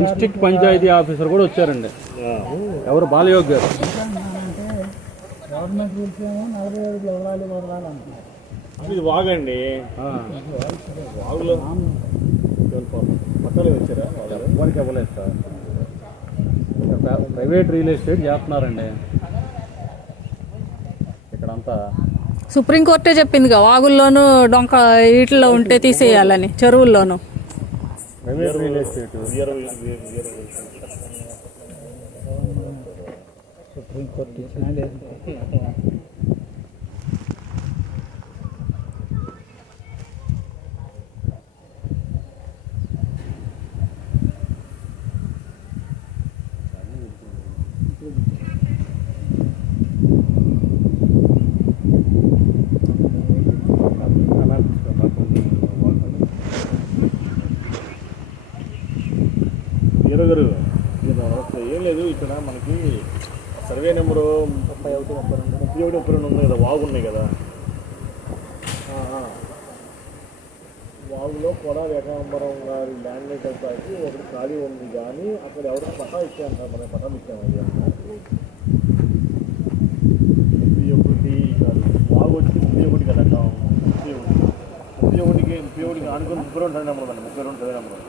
District panchayat officer కూడా వచ్చారండి. ఎవరు బాలయోగ్ గారు. గవర్నమెంట్ రూల్స్ ఏమో 47 వదలాలి అంటున్నారు. ఇది వాగండి. వాగులో పట్టాలు వచ్చారా? ఎవరికి ఇవ్వలేదు సార్. ప్రైవేట్ రియల్ ఎస్టేట్ చేస్తున్నారండి ఇక్కడంతా. సుప్రీంకోర్టే చెప్పిందిగా వాగుల్లోనూ డొంక వీటిలో ఉంటే తీసేయాలని, చెరువుల్లోనూ. ప్రైవేట్ రియల్ ఎస్టేట్ సుప్రీంకోర్టు ఇచ్చినా లేదు. గారు ఏం లేదు, ఇక్కడ మనకి సర్వే నెంబరు 31 ఉంది కదా, వాగు ఉన్నాయి కదా. వాగులో కొడా ఏకాంబరం గారి ల్యాండ్ కలిసి ఒకటి ఖాళీ ఉంది, కానీ అక్కడ ఎవరికి పట్టా ఇచ్చాయంటారు. మనం పట్టాలు ఇచ్చాము. ఒకటి కాదు, వాగు వచ్చి 31 కదా, 31కి ఆనుకొని 32 సర్వే నెంబర్ ఉందండి. 32 సర్వే నెంబర్.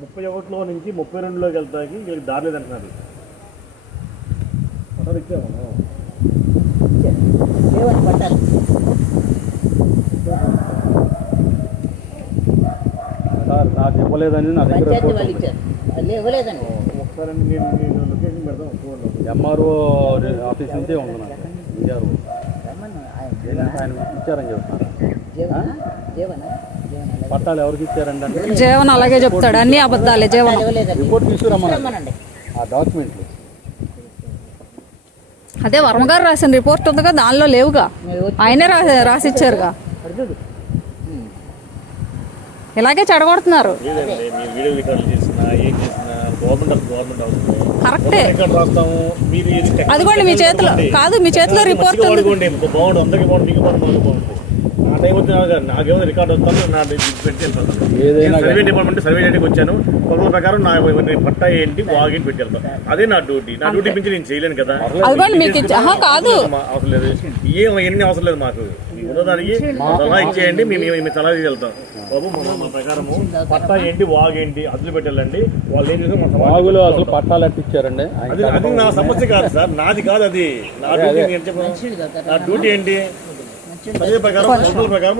31లో నుంచి 32లోకి వెళ్తాకి వీళ్ళకి దారి లేదంటున్నారు. పట్టాలు ఇచ్చాము. నాకు ఇవ్వలేదని నా దగ్గర ఒకసారి నేను లొకేషన్ పెడతాం. ఎంఆర్ఓ ఆఫీస్ నుంచే ఉంది నాకు. ఆయన ఇచ్చారని చెప్తున్నారు. పట్టాలు ఎవరికి ఇచ్చారండి అంటే జీవన్ అలాగే చెప్తాడు, అన్ని అబద్ధాలే. జీవన్ రిపోర్ట్ తీసుకురమ్మనండి. ఆ డాక్యుమెంట్లు అదే వర్మగారు రాసిన రిపోర్ట్ ఉందిగా, దానిలో లేవుగా. ఆయనే రాసిచ్చారుగా. ఇలాగే చెడగొడుతున్నారు. కరెక్టే. అదిగోండి మీ చేతిలో కాదు, మీ చేతిలో రిపోర్ట్ బాగుంది. అందరికీ బాగుంది, మీకు బాగుంది. నాకేమో రికార్డు వస్తాను, నా సర్వే డిపార్ట్మెంట్ సర్వే చేయడానికి వచ్చాను. కొలతల ప్రకారం నా పట్టా ఏంటి, వాగేంటి పెట్టి వెళ్తాను. అదే నా డ్యూటీ. నా డ్యూటీ నుంచి నేను చేయలేను కదా. కాదు అవసరం లేదు, ఎన్ని అవసరం లేదు మాకు. ఉన్నదానికి సలహా ఇచ్చేయండి, మేము సలహా వెళ్తాం. బాబు మా ప్రకారము పట్టా ఏంటి, వాగేంటి అదులు పెట్టాలండి. వాళ్ళు ఏం చేసారు, వాగులో అసలు పట్టాలు ఎట్టిచ్చారండి. అది నా సమస్య కాదు సార్, నాది కాదు అది. నా డ్యూటీ నా డ్యూటీ ఏంటి, అదే ప్రకారం ప్రకారం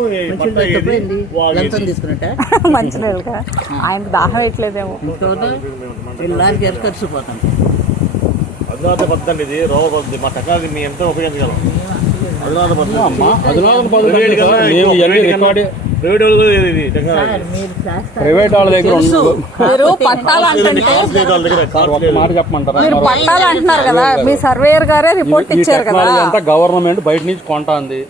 మంచిగా ఆయనకు దాహం వేయట్లేదేమో. అధునాత పద్ధతి ఇది, రోగ పద్ధతి. మా టెక్నాలజీ మీ ఎంతో ఉపయోగించగలం. అధునాత పద్ధతి. ప్రైవేట్ వాళ్ళ దగ్గర మీరు పట్టాలు అంటున్నారు కదా, మీ సర్వేయర్ గారే రిపోర్ట్ ఇచ్చారు కదా. గవర్నమెంట్ బయట నుంచి కొంటుంది.